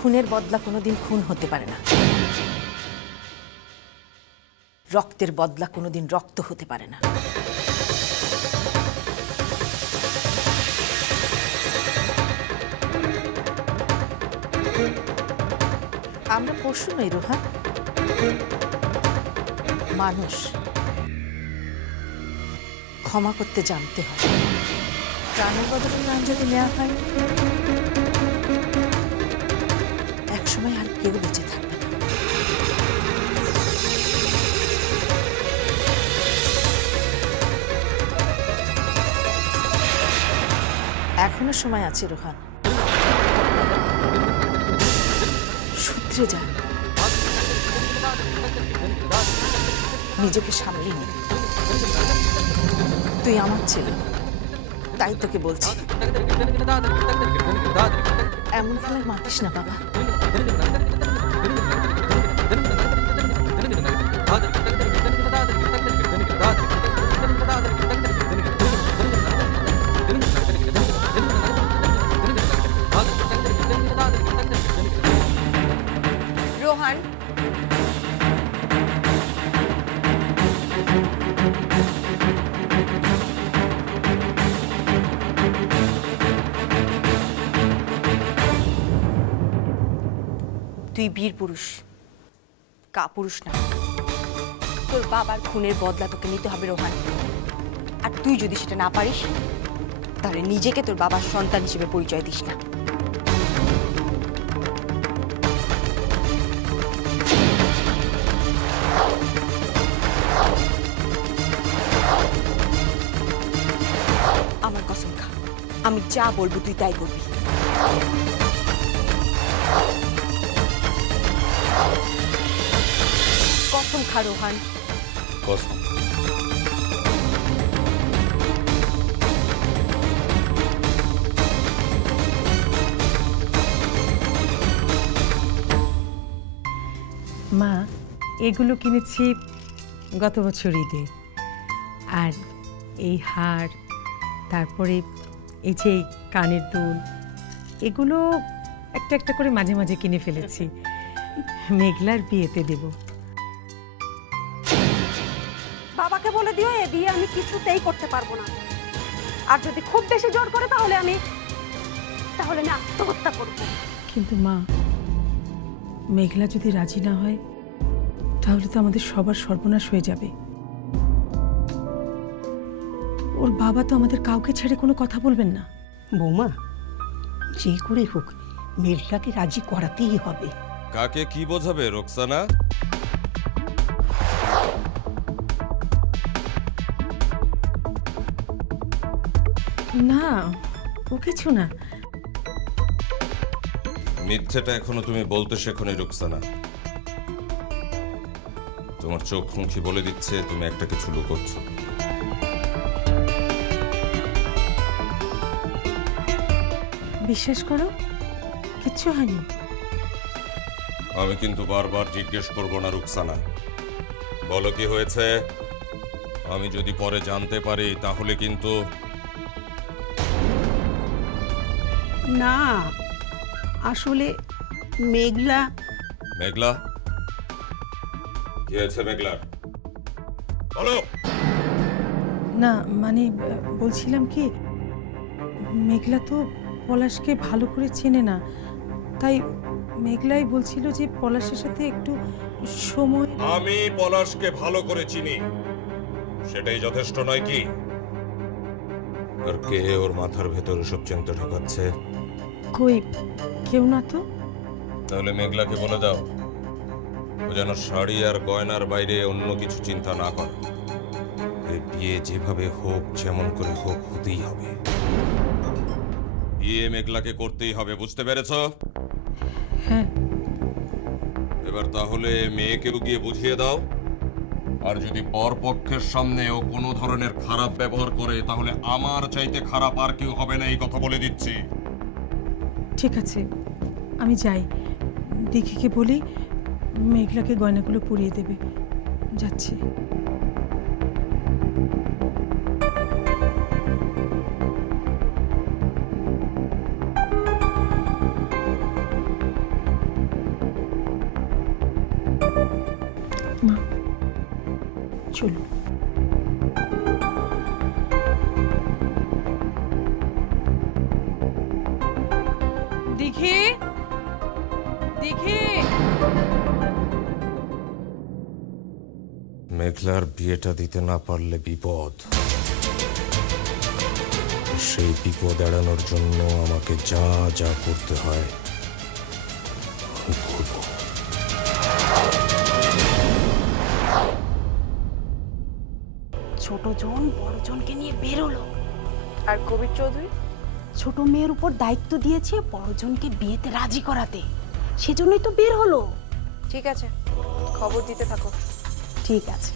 খুনের বদলা কোনোদিন খুন হতে পারে না, রক্তের বদলা কোনোদিন রক্ত হতে পারে না। আমরা পশু নই রোহান, মানুষ। ক্ষমা করতে জানতে হয়। প্রাণের বদলে প্রাণ যদি নেওয়া হয়, একসময় আর কেউ বেঁচে থাকবে না। এখনো সময় আছে রোহান, শুধরে যা, নিজেকে সামলিয়ে নে। তুই আমার ছেলে, তাই তোকে বলছি, এমন খেলায় মাতিস না বাবা। রোহান, তুই বীর পুরুষ, কাপুরুষ না। তোর বাবার খুনের বদলা তোকে নিতে হবে রোহান। আর তুই যদি সেটা না পারিস, তাহলে নিজেকে তোর বাবার সন্তান হিসেবে পরিচয় দিস না। আমার কসম খা, আমি যা বলবো তুই তাই করবি। কসম খা রোহান। কসম। মা, এগুলো কিনেছি গত বছর ঈদে। আর এই হার, তারপরে এই যে কানের দুল, এগুলো একটা একটা করে মাঝে মাঝে কিনে ফেলেছি, মেঘলার বিয়েতে দেব। বাবাকে বলে দিও এ বিয়ে আমি কিছুতেই করতে পারবো না। আর যদি খুব বেশি জোর করে তাহলে আমি আত্মহত্যা করবো। কিন্তু মা, মেঘলা যদি রাজি না হয়, তাহলে তো আমাদের সবার সর্বনাশ হয়ে যাবে। ওর বাবা তো আমাদের কাউকে ছেড়ে কোনো কথা বলবেন না। বৌমা, যে করে হোক মেঘলাকে রাজি করাতেই হবে। কাকে কি বোঝাবে রোকসানা? না, ও কিছু না। মিথ্যেটা এখনো তুমি বলতে শেখোনি রোকসানা। তোমার চোখ মুখী বলে দিচ্ছে তুমি একটা কিছু লুকোচ্ছ। বিশ্বাস করো, কিচ্ছু হয়নি। আমি কিন্তু বারবার জিজ্ঞেস করব না রুকসানা, বলো কি হয়েছে। আমি যদি পরে জানতে পারি তাহলে কিন্তু। না, আসলে মেঘলা। মেঘলা? কি হয়েছে মেঘলার? বলো। না মানে বলছিলাম কি, মেঘলা তো পলাশকে ভালো করে চেনে না, তাই মেঘলাই বলছিল যে পলাশের সাথে একটু সময়। আমি পলাশকে ভালো করে চিনি, সেটাই যথেষ্ট নয় কি? আর কে ওর মাথার ভেতরে সব চিন্তা ঢোকাচ্ছে? কই, কেউ না তো। তাহলে মেঘলাকে বলে দাও ও যেন শাড়ি আর গয়নার বাইরে অন্য কিছু চিন্তা না করে। এই বিয়ে যেভাবে হোক, যেমন করে হোক, হতেই হবে। বিয়ে মেঘলাকে করতেই হবে, বুঝতে পেরেছ? হ্যাঁ। এবার তাহলে মেয়েকেও গিয়ে বুঝিয়ে দাও, আর যদি পরপক্ষের সামনে ও কোনো ধরনের খারাপ ব্যবহার করে তাহলে আমার চাইতে খারাপ আর কেউ হবে না, এই কথা বলে দিচ্ছি। ঠিক আছে, আমি যাই, দিঘিকে বলি মেঘলাকে গয়নাগুলো পরিয়ে দেবে। যাচ্ছি। চলো। দিঘি, দিঘি। মেঘলার বিয়েটা দিতে না পারলে বিপদ। সেই বিপদ এড়ানোর জন্য আমাকে যা যা করতে হয় আমি করব। ছোট জন বড় জনকে নিয়ে বেরোলো, আর কবির চৌধুরী? ছোট মেয়ের উপর দায়িত্ব দিয়েছে বড় জনকে বিয়েতে রাজি করাতে, সেজন্যই তো বের হলো। ঠিক আছে, খবর দিতে থাকো। ঠিক আছে।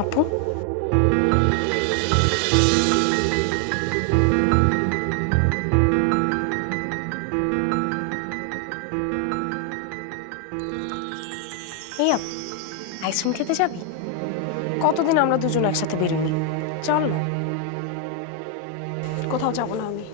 আপু, এই আপু, আইসক্রিম খেতে যাবি? কতদিন আমরা দুজন একসাথে বেরোই, চল না। কোথাও যাব না আমি।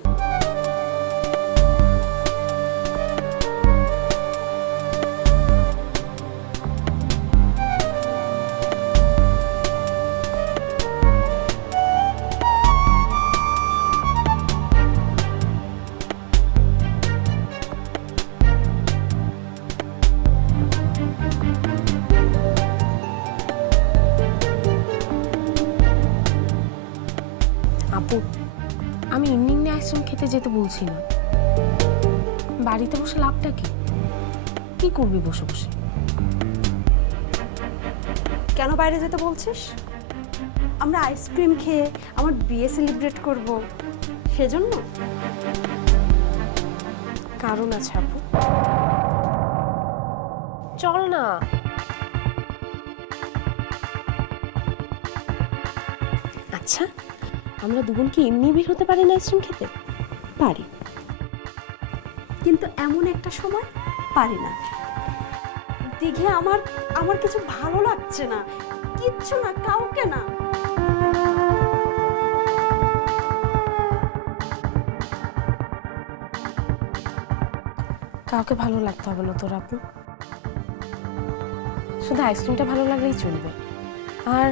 আপু, আমি এমনি এমনি আইসক্রিম খেতে যেতে বলছি না। বাড়িতে বসে লাভটা কি? কি করবি বসে বসে? কেন বাইরে যেতে বলছিস? আমরা আইসক্রিম খেয়ে আমার বিয়ে সেলিব্রেট করব, সেজন্য। কারণ আছে আপু, চল না। আচ্ছা, আমরা দুজন কি এমনি বের হতে পারি না আইসক্রিম খেতে? পারি, কিন্তু এমন একটা সময় পারি না। দিঘে আমার আমার কিছু ভালো লাগছে না, কিচ্ছু না, কাউকে না। কাউকে ভালো লাগতে হবে না তোর আপু, শুধু আইসক্রিমটা ভালো লাগলেই চলবে। আর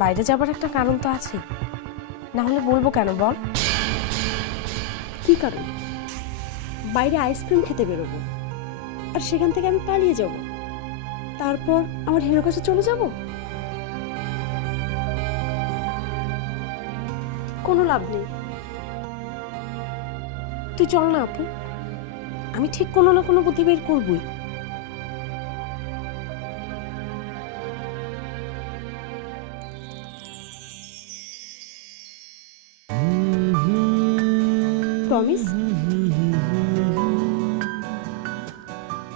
বাইরে যাবার একটা কারণ তো আছে, না হলে বলবো কেন বল? কি কারণ? বাইরে আইসক্রিম খেতে বেরোবো, আর সেখান থেকে আমি পালিয়ে যাব, তারপর আমার হিরোর কাছে চলে যাব? কোনো লাভ নেই। তুই চল না আপু, আমি ঠিক কোনো না কোনো বুদ্ধি বের করবই। প্রমিস?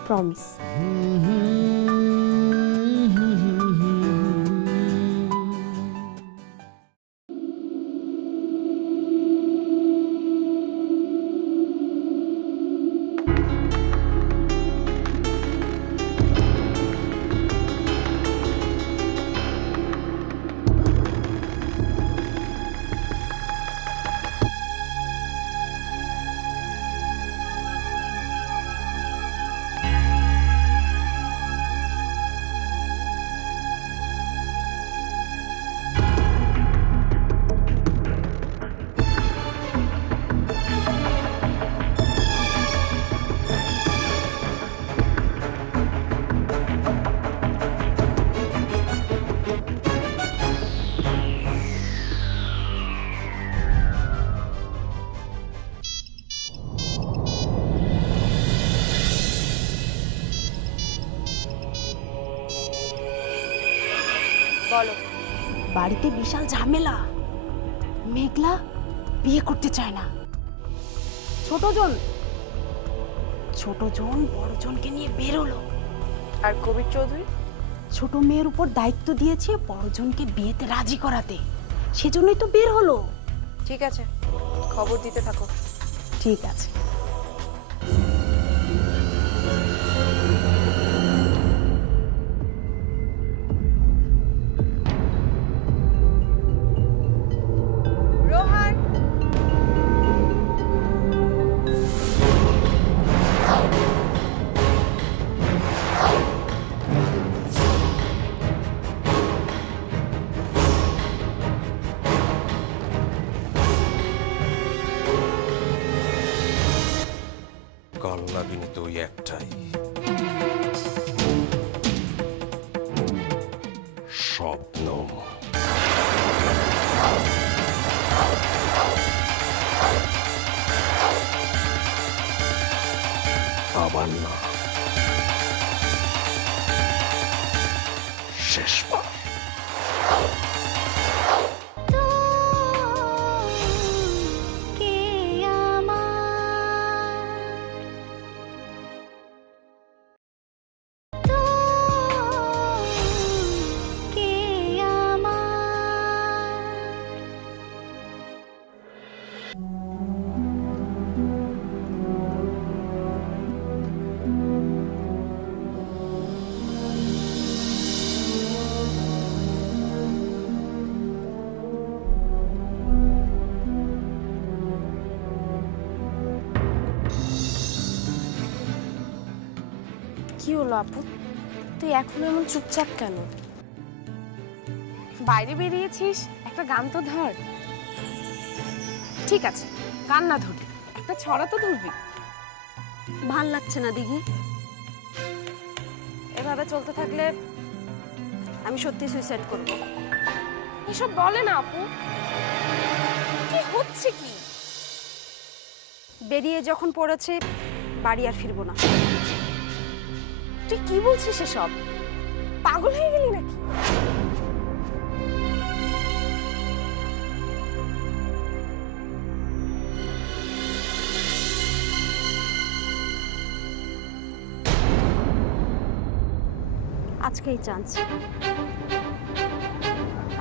প্রমিস। বলো। বাড়িতে বিশাল ঝামেলা, মেঘলা বিয়ে করতে চায় না। ছোট জন বড় জনকে নিয়ে বেরোলো। আর কবির চৌধুরী? ছোট মেয়ের উপর দায়িত্ব দিয়েছে বড় জনকে বিয়েতে রাজি করাতে, সেজন্যই তো বের হলো। ঠিক আছে, খবর দিতে থাকো। ঠিক আছে। রোহান, কল্যাণী তো ওই একটাই, স্বপ্ন। আবার না, শেষবার। কি হলো আপু, তুই এখন এমন চুপচাপ কেন? বাইরে বেরিয়েছিস, একটা গান তো ধর। ঠিক আছে, গান না ধরবি, একটা ছড়া তো ধরবি। ভাল লাগছে না দিঘি, এভাবে চলতে থাকলে আমি সত্যি সুইসাইড করব। এসব বলে না আপু, কি হচ্ছে কি? বেরিয়ে যখন পড়েছে বাড়ি আর ফিরবো না। তুই কি বলছিস এসব? পাগল হয়ে গেলি নাকি? আজকেই চান্স,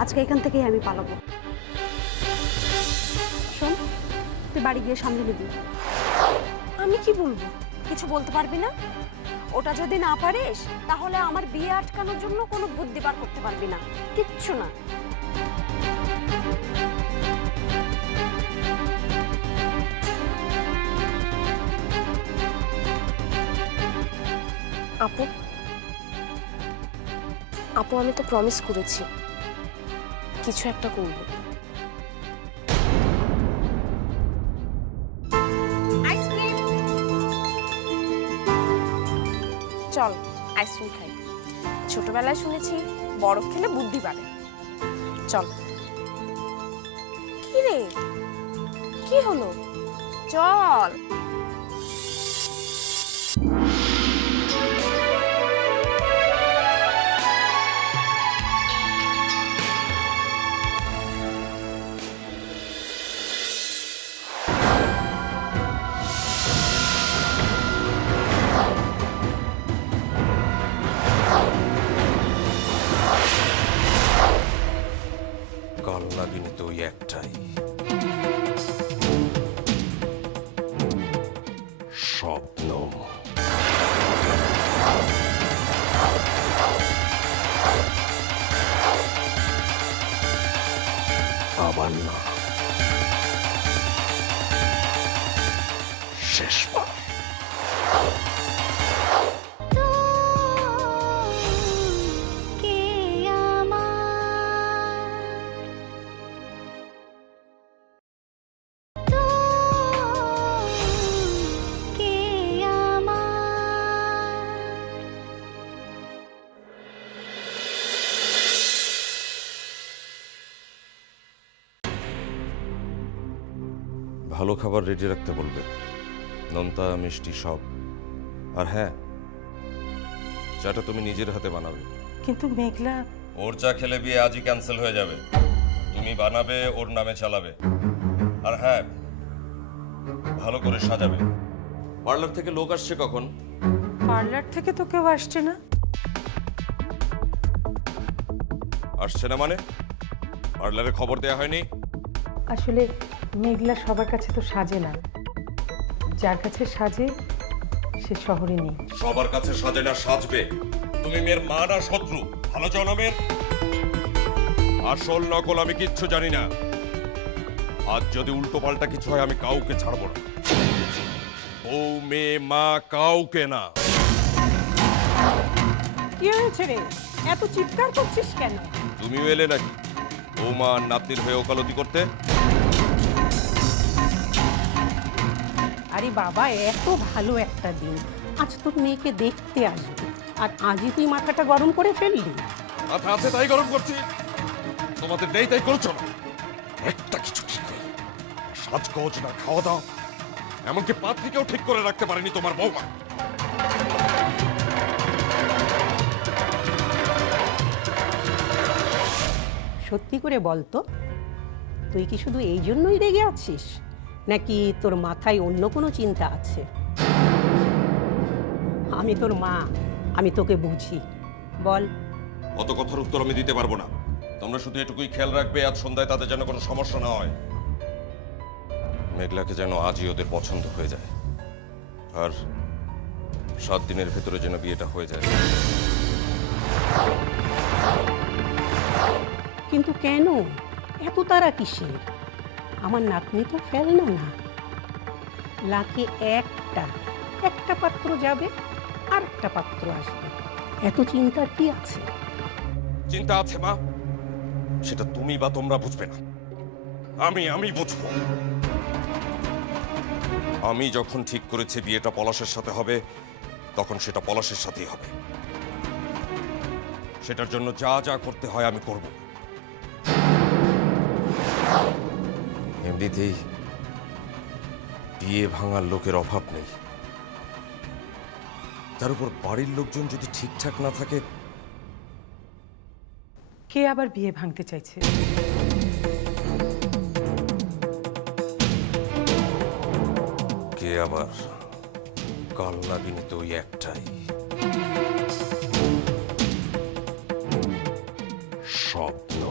আজকে এখান থেকেই আমি পালাবো। শোন, তুই বাড়ি গিয়ে সামনে নিবি। আমি কি বলবো? কিছু বলতে পারবি না? ওটা যদি না পারিস তাহলে আমার বিয়ে আটকানোর জন্য কোনো বুদ্ধি বার করতে পারবি না, কিচ্ছু না। আপু, আপু আমি তো প্রমিস করেছি কিছু একটা করব। চল আইসক্রিম খাই। ছোটবেলায় শুনেছি বরফ খেলে বুদ্ধি বাড়ে। চল। কি রে, কি হলো? চল। কল্যাণী তো ওই একটাই, স্বপ্ন। আবার না, শেষবার। ভালো খাবার রেডি রাখতে বলবে, নোনতা মিষ্টি সব। আর হ্যাঁ, চাটা তুমি নিজের হাতে বানাবে। কিন্তু মেঘলা, ওর চা খেলে বিয়ে আজই ক্যান্সেল হয়ে যাবে। তুমি বানাবে, ওর নামে চালাবে। আর হ্যাঁ, ভালো করে সাজাবে। পার্লার থেকে লোক আসছে কখন? পার্লার থেকে তো কেউ আসছে না। আসছে না মানে? পার্লারে খবর দেয়া হয়নি? আসলে মেঘলা সবার কাছে তো সাজে না, যার কাছে সাজে সে শহরে নেই। সবার কাছে সাজে না, সাজবে। তুমি মেয়ের মা না শত্রু? ভালো চাও না মেয়ের? আসল নকল আমি কিচ্ছু জানি না। আজ যদি উল্টো পাল্টা কিছু হয় আমি কাউকে ছাড়বো না। ও মেয়ে মা কাউকে না। কি হয়েছে রে, এত চিৎকার করছিস কেন? তুমিও এলে নাকি বৌমা আর নাতনির হয়ে ওকালতি করতে? আরে বাবা, এত ভালো একটা দিন, আজ তোর মেয়েকে দেখতে আসবে, আর আজই তুই মাথাটা গরম করে ফেললি। মাথা আছে তাই গরম করছি, তোমাদের নেই তাই করছো না। একটা কিছু ঠিক নেই, সাজগোজ না খাওয়া দাওয়া, এমনকি পাত্রীকেও ঠিক করে রাখতে পারেনি তোমার বৌমা। সত্যি করে বল তো, তুই কি শুধু এই জন্যই রেগে আছিস, নাকি তোর মাথায় অন্য কোনো চিন্তা আছে? আমি তোর মা, আমি তোকে বুঝি, বল। অত কথার উত্তর আমি দিতে পারবো না। তোমরা শুধু এটুকুই খেয়াল রাখবে, আজ সন্ধ্যায় তাদের যেন কোনো সমস্যা না হয়। মেঘলাকে যেন আজই ওদের পছন্দ হয়ে যায়, আর 7 দিনের ভেতরে যেন বিয়েটা হয়ে যায়। কিন্তু কেন এত তারা কিসের? আমার নাতনি তো ফেলনা না, লাখে একটা পাত্র যাবে আর একটা পাত্র আসবে, এত চিন্তার কি আছে? চিন্তা আছে মা, সেটা তুমি বা তোমরা বুঝবে না, আমি বুঝবো। আমি যখন ঠিক করেছি বিয়েটা পলাশের সাথে হবে, তখন সেটা পলাশের সাথেই হবে। সেটার জন্য যা যা করতে হয় আমি করব। এমনিতেই বিয়ে ভাঙার লোকের অভাব নেই, তার উপর বাড়ির লোকজন যদি ঠিকঠাক না থাকে। কে আবার বিয়ে ভাঙতে চাইছে? কে আবার? কাল নাগিনী তো ওই একটাই, স্বপ্ন।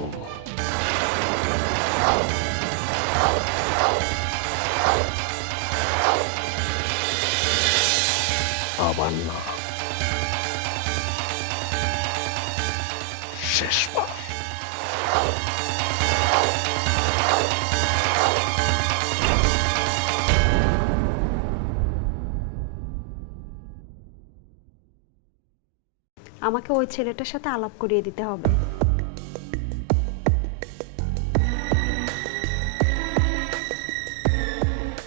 আবার না, শেষবার। আমাকে ওই ছেলেটার সাথে আলাপ করিয়ে দিতে হবে।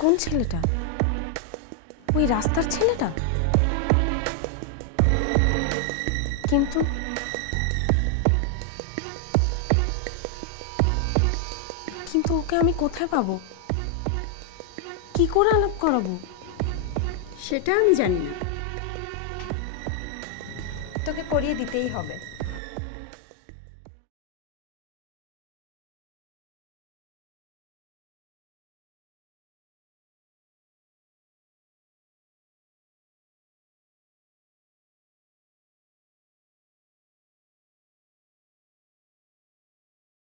কোন ছেলেটা? ওই রাস্তার ছেলেটা? কিন্তু কিন্তু ওকে আমি কোথায় পাবো? কি করে আলাপ করাবো? সেটা আমি জানি না। তোকে করিয়ে দিতেই হবে।